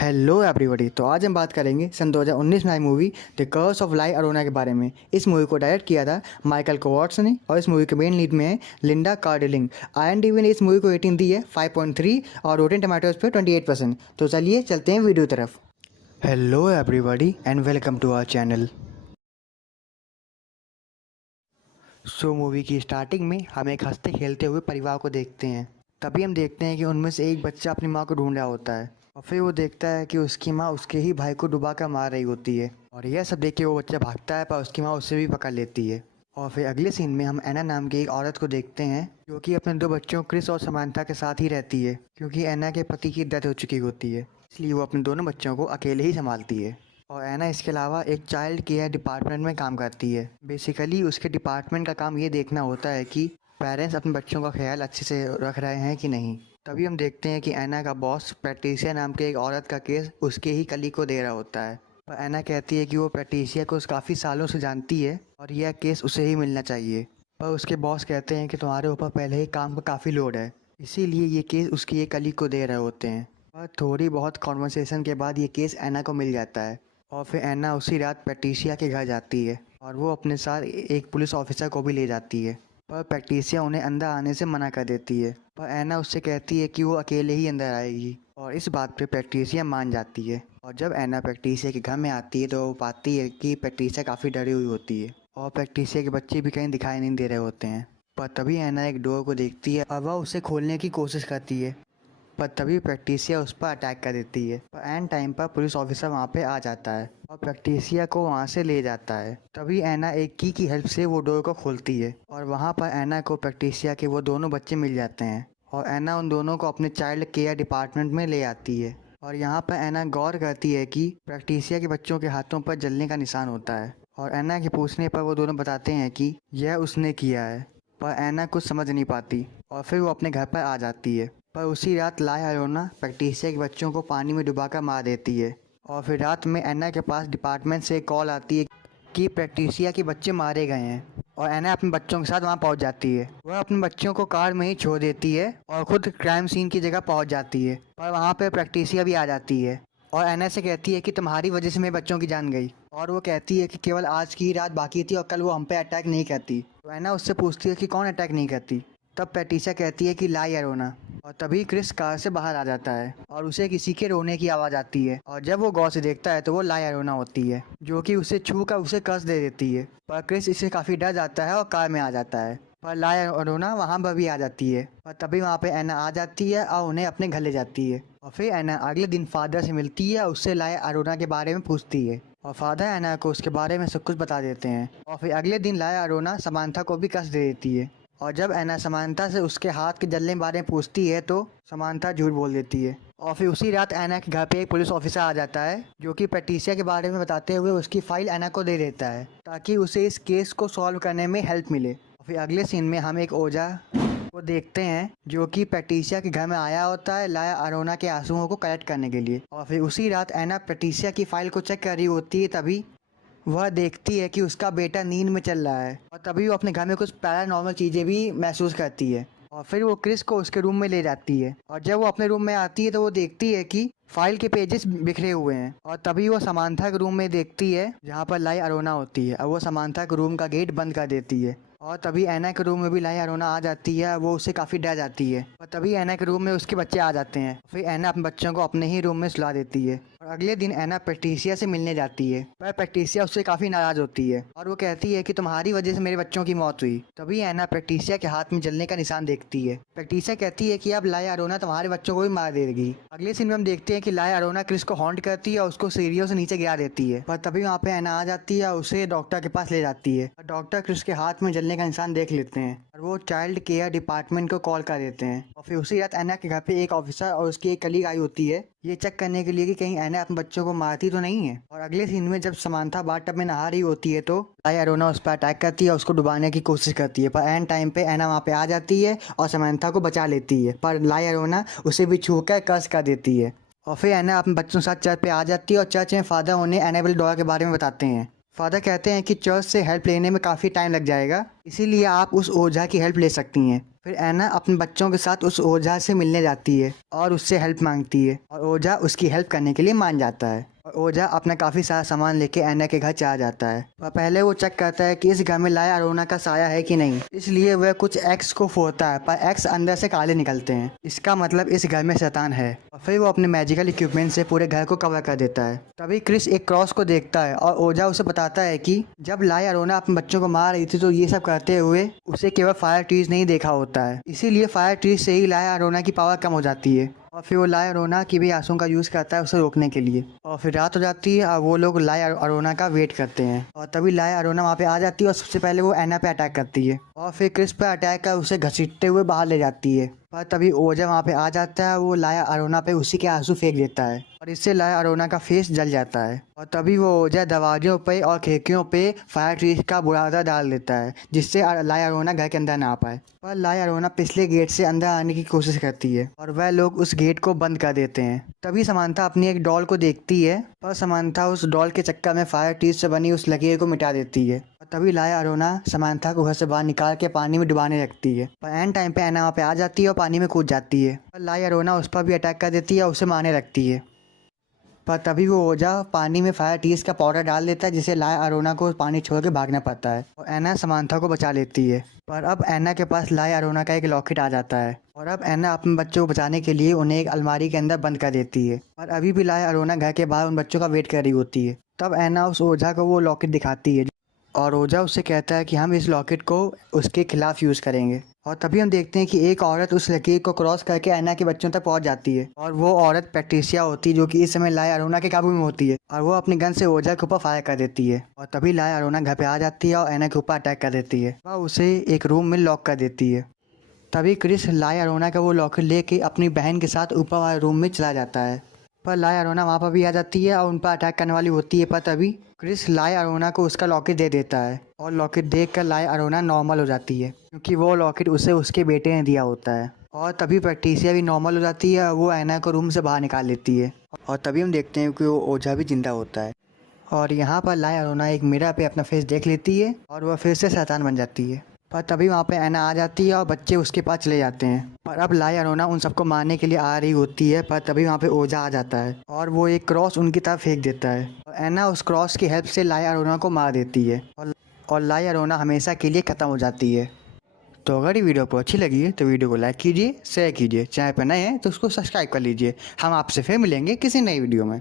Hello everybody. तो आज हम बात करेंगे सन 2019 में आई मूवी द कर्स ऑफ लाई अरोना के बारे में। इस मूवी को डायरेक्ट किया था माइकल कोवाट्स ने और इस मूवी के मेन लीड में है लिंडा कार्डिलिंग। IMDb ने इस मूवी को रेटिंग दी है 5.3 और रोटेन टमाटोज पे 28%। तो चलिए चलते हैं वीडियो तरफ। Hello everybody and welcome to our channel. Movie की स्टार्टिंग में हम एक हंसते खेलते हुए परिवार को देखते हैं। तभी हम देखते हैं कि उनमें से एक बच्चा अपनी माँ को ढूंढ रहा होता है और फिर वो देखता है कि उसकी माँ उसके ही भाई को डुबा कर मार रही होती है और यह सब देख के वो बच्चा भागता है, पर उसकी माँ उससे भी पकड़ लेती है। और फिर अगले सीन में हम एना नाम की एक औरत को देखते हैं जो कि अपने दो बच्चों क्रिस और समांथा के साथ ही रहती है, क्योंकि एना के पति की डेथ हो चुकी होती है, इसलिए वो अपने दोनों बच्चों को अकेले ही संभालती है। और एना इसके अलावा एक चाइल्ड केयर डिपार्टमेंट में काम करती है। बेसिकली उसके डिपार्टमेंट का काम ये देखना होता है कि पेरेंट्स अपने बच्चों का ख्याल अच्छे से रख रहे हैं कि नहीं। तभी हम देखते हैं कि एना का बॉस पैट्रिशिया नाम के एक औरत का केस उसके ही कलीग को दे रहा होता है। पर एना कहती है कि वो पैट्रिशिया को काफ़ी सालों से जानती है और यह केस उसे ही मिलना चाहिए। पर उसके बॉस कहते हैं कि तुम्हारे ऊपर पहले ही काम का काफ़ी लोड है, इसीलिए ये केस उसके एक कलीग को दे रहे होते हैं। पर थोड़ी बहुत कॉन्वर्सेशन के बाद ये केस एना को मिल जाता है और फिर एना उसी रात पैट्रिशिया के घर जाती है और वो अपने साथ एक पुलिस ऑफिसर को भी ले जाती है। पर पैट्रिशिया उन्हें अंदर आने से मना कर देती है, पर एना उससे कहती है कि वो अकेले ही अंदर आएगी और इस बात पे पैट्रिशिया मान जाती है। और जब एना पैट्रिशिया के घर में आती है तो वो पाती है कि पैट्रिशिया काफ़ी डरी हुई होती है और पैट्रिशिया के बच्चे भी कहीं दिखाई नहीं दे रहे होते हैं। पर तभी एना एक डोर को देखती है और वह उसे खोलने की कोशिश करती है, पर तभी पैट्रिशिया उस पर अटैक कर देती है। पर एन टाइम पर पुलिस ऑफिसर वहाँ पे आ जाता है और पैट्रिशिया को वहाँ से ले जाता है। तभी एना एक की हेल्प से वो डोर को खोलती है और वहाँ पर एना को पैट्रिशिया के वो दोनों बच्चे मिल जाते हैं और एना उन दोनों को अपने चाइल्ड केयर डिपार्टमेंट में ले आती है। और यहाँ पर एना गौर करती है कि पैट्रिशिया के बच्चों के हाथों पर जलने का निशान होता है और एना के पूछने पर वो दोनों बताते हैं कि यह उसने किया है। पर एना कुछ समझ नहीं पाती और फिर वो अपने घर पर आ जाती है। पर उसी रात लाई अरोना पैट्रिशिया के बच्चों को पानी में डुबाकर मार देती है। और फिर रात में एना के पास डिपार्टमेंट से एक कॉल आती है कि पैट्रिशिया के बच्चे मारे गए हैं और एना अपने बच्चों के साथ वहां पहुंच जाती है। वह अपने बच्चों को कार में ही छोड़ देती है और खुद क्राइम सीन की जगह पहुंच जाती है। पर वहां पे पैट्रिशिया भी आ जाती है और एना से कहती है कि तुम्हारी वजह से मेरे बच्चों की जान गई। और वो कहती है कि केवल आज की रात बाकी थी और कल वो हम पे अटैक नहीं करती। तो एना उससे पूछती है कि कौन अटैक नहीं करती। तब पैट्रिशिया कहती है कि लाई अरोना। और तभी क्रिस कार से बाहर आ जाता है और उसे किसी के रोने की आवाज़ आती है और जब वो गौर से देखता है तो वो लाई अरोना होती है, जो कि उसे छू कर उसे कर्ज दे देती है। पर क्रिस इससे काफ़ी डर जाता है और कार में आ जाता है। पर लाई अरोना वहाँ पर भी आ जाती है और तभी वहाँ पे एना आ जाती है और उन्हें अपने घर ले जाती है। और फिर एना अगले दिन फादर से मिलती है, उससे लाई अरोना के बारे में पूछती है और फादर एना को उसके बारे में सब कुछ बता देते हैं। और फिर अगले दिन लाई अरोना समांथा को भी कष्ट दे देती है और जब एना समांथा से उसके हाथ के जलने के बारे में पूछती है तो समांथा झूठ बोल देती है। और फिर उसी रात एना के घर पे एक पुलिस ऑफिसर आ जाता है जो कि पैट्रिशिया के बारे में बताते हुए उसकी फाइल एना को दे देता है ताकि उसे इस केस को सॉल्व करने में हेल्प मिले। और फिर अगले सीन में हम एक ओझा को देखते हैं जो कि पैट्रिशिया के घर में आया होता है लाया अरोना के आंसुओं को कलेक्ट करने के लिए। और फिर उसी रात एना पैट्रिशिया की फाइल को चेक कर रही होती है, तभी वह देखती है कि उसका बेटा नींद में चल रहा है और तभी वो अपने घर में कुछ पैरानॉर्मल चीज़ें भी महसूस करती है। और फिर वो क्रिस को उसके रूम में ले जाती है और जब वो अपने रूम में आती है तो वो देखती है कि फाइल के पेजेस बिखरे हुए हैं। और तभी वो समांथा के रूम में देखती है जहाँ पर लाई अरोना होती है और वो समांथा के रूम का गेट बंद कर देती है। और तभी एना के रूम में भी लाई अरोना आ जाती है, वो उससे काफ़ी डर जाती है। और तभी एना के रूम में उसके बच्चे आ जाते हैं। फिर एना अपने बच्चों को अपने ही रूम में सुला देती है और अगले दिन एना पैट्रिशिया से मिलने जाती है। पर पैट्रिशिया उससे काफ़ी नाराज होती है और वो कहती है कि तुम्हारी वजह से मेरे बच्चों की मौत हुई। तभी एना पैट्रिशिया के हाथ में जलने का निशान देखती है। पैट्रिशिया कहती है कि अब लाई अरोना तुम्हारे बच्चों को भी मार देगी। अगले सीन में हम देखते हैं कि लाई अरोना क्रिस को हॉन्ट करती है और उसको सीढ़ियों से नीचे गिरा देती है। पर तभी वहाँ पे एना आ जाती है और उसे डॉक्टर के पास ले जाती है और डॉक्टर क्रिस के हाथ में जलने का निशान देख लेते हैं और वो चाइल्ड केयर डिपार्टमेंट को कॉल कर देते हैं। और फिर उसी रात एना के घर पे एक ऑफिसर और उसकी एक कलीग आई होती है ये चेक करने के लिए कि कहीं एना अपने बच्चों को मारती तो नहीं है। और अगले सीन में जब समांथा बाथटब में नहा रही होती है तो लाई अरोना उस पर अटैक करती है, उसको डुबाने की कोशिश करती है। पर एन टाइम पे एना वहाँ पे आ जाती है और समांथा को बचा लेती है, पर लाई अरोना उसे भी छू कर कर्ज कर देती है। और फिर एना अपने बच्चों के साथ चर्च पे आ जाती है और चर्च में फादर उन्हें एनाबेल डॉल के बारे में बताते हैं फादर कहते हैं कि चर्च से हेल्प लेने में काफ़ी टाइम लग जाएगा, इसीलिए आप उस ओझा की हेल्प ले सकती हैं। फिर एना अपने बच्चों के साथ उस ओझा से मिलने जाती है और उससे हेल्प मांगती है और ओझा उसकी हेल्प करने के लिए मान जाता है। और ओझा अपना काफ़ी सारा सामान लेके एना के घर चला जाता है और पहले वो चेक करता है कि इस घर में लाया अरोना का साया है कि नहीं। इसलिए वह कुछ एक्स को फोड़ता है पर एक्स अंदर से काले निकलते हैं, इसका मतलब इस घर में शैतान है। और फिर वो अपने मैजिकल इक्विपमेंट से पूरे घर को कवर कर देता है। तभी क्रिस एक क्रॉस को देखता है और ओझा उसे बताता है कि जब लाया अरोना अपने बच्चों को मार रही थी तो ये सब करते हुए उसे केवल फायर ट्रीज नहीं देखा होता है, इसीलिए फायर ट्रीज से ही लाया अरोना की पावर कम हो जाती है। और फिर वो लाया अरोना की भी आंसू का यूज़ करता है उसे रोकने के लिए। और फिर रात हो जाती है और वो लोग लाया अरोना का वेट करते हैं और तभी लाया अरोना वहाँ पे आ जाती है और सबसे पहले वो एना पे अटैक करती है और फिर क्रिस पे अटैक कर उसे घसीटते हुए बाहर ले जाती है। पर तभी ओझा वहाँ पे आ जाता है, वो लाया अरोना पे उसी के आंसू फेंक देता है और इससे लाया अरोना का फेस जल जाता है। और तभी वो ओझा दरवाजों पे और खिड़कियों पे फायर ट्रीज का बुरादा डाल देता है जिससे लाया अरोना घर के अंदर ना आ पाए। पर लाया अरोना पिछले गेट से अंदर आने की कोशिश करती है और वह लोग उस गेट को बंद कर देते हैं। तभी समांथा अपनी एक डॉल को देखती है पर समांथा उस डॉल के चक्कर में फायर ट्रीज से बनी उस लकीर को मिटा देती है। और तभी लाया अरोना समांथा को घर से बाहर निकाल के पानी में डुबाने लगती है पर एंड टाइम पे एना वहाँ पे आ जाती है और पानी में कूद जाती है। पर लाया अरोना उस पर भी अटैक कर देती है और उसे मारने लगती है। पर तभी वो ओझा पानी में फायर टीज का पाउडर डाल देता है जिससे लाया अरोना को पानी छोड़ के भागना पड़ता है और एना समांथा को बचा लेती है। पर अब एना के पास लाया अरोना का एक लॉकेट आ जाता है और अब एना अपने बच्चों को बचाने के लिए उन्हें एक अलमारी के अंदर बंद कर देती है। और अभी भी लाया अरोना घर के बाहर उन बच्चों का वेट कर रही होती है। तब एना उस ओझा को वो लॉकेट दिखाती है और ओझा उससे कहता है कि हम इस लॉकेट को उसके खिलाफ यूज़ करेंगे। और तभी हम देखते हैं कि एक औरत उस लकीर को क्रॉस करके एना के बच्चों तक पहुंच जाती है और वो औरत पैट्रिसिया होती है जो कि इस समय लाया अरोना के काबू में होती है और वो अपनी गन से ओझा के ऊपर फायर कर देती है। और तभी लाया अरोना घर पे आ जाती है और एना के ऊपर अटैक कर देती है। वह उसे एक रूम में लॉक कर देती है। तभी क्रिस लाया अरोना का वो लॉकेट लेके अपनी बहन के साथ ऊपर वाले रूम में चला जाता है। पर लाया अरोना वहाँ पर भी आ जाती है और उन पर अटैक करने वाली होती है। पर तभी क्रिस लाया अरोना को उसका लॉकेट दे देता है और लॉकेट देखकर लाया अरोना नॉर्मल हो जाती है क्योंकि वो लॉकेट उसे उसके बेटे ने दिया होता है। और तभी पैट्रिसिया भी नॉर्मल हो जाती है और वो एना को रूम से बाहर निकाल लेती है। और तभी हम देखते हैं कि वो ओझा भी जिंदा होता है। और यहाँ पर लाया अरोना एक मिरर पे अपना फेस देख लेती है और वह फिर से शैतान बन जाती है। पर तभी वहाँ पे एना आ जाती है और बच्चे उसके पास चले जाते हैं। पर अब लाया अरोना उन सबको मारने के लिए आ रही होती है पर तभी वहाँ पे ओझा आ जाता है और वो एक क्रॉस उनकी तरफ फेंक देता है और एना उस क्रॉस की हेल्प से लाया अरोना को मार देती है और लाया अरोना हमेशा के लिए ख़त्म हो जाती है। तो अगर ये वीडियो आपको अच्छी लगी है तो वीडियो को लाइक कीजिए, शेयर कीजिए, चैनल पर नए हैं तो उसको सब्सक्राइब कर लीजिए। हम आपसे फिर मिलेंगे किसी नई वीडियो में।